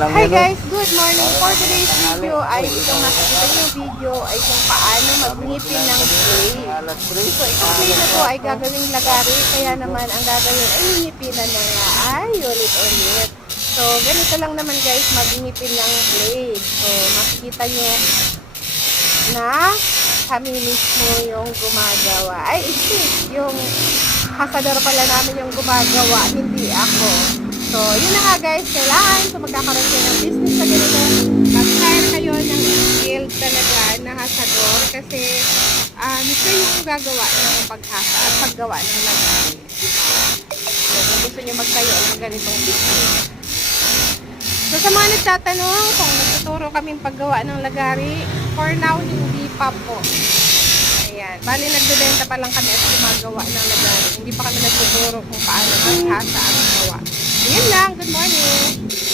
Hi guys, good morning. For today's video ay itong nakikita niyo yung video ay kung paano magngipin ng clay. So itong clay na to ay gagawing lagari, kaya naman ang gagawin ay ngingipinan na nga ay ulit-ulit. So ganito lang naman guys magngipin ng clay. So makikita niyo na kami mismo yung gumagawa. Ay, yung hasador pala namin yung gumagawa, hindi ako. So, yun na nga guys, kailangan kung magkakaroon kayo ng business sa ganito, mag-hire kayo ng skilled talaga na hasador kasi siya yung gagawa ng paghasa at paggawa ng lagari. So, kung gusto nyo magtayo ng ganitong business. So, sa mga nagtatanong kung nagtuturo kaming paggawa ng lagari, for now, hindi pa po. Ayan. Bali, nagbebenta pa lang kami at gumagawa ng lagari. Hindi pa kami nagtuturo kung paano maghasa ang gawa. Ayan lang. Good morning!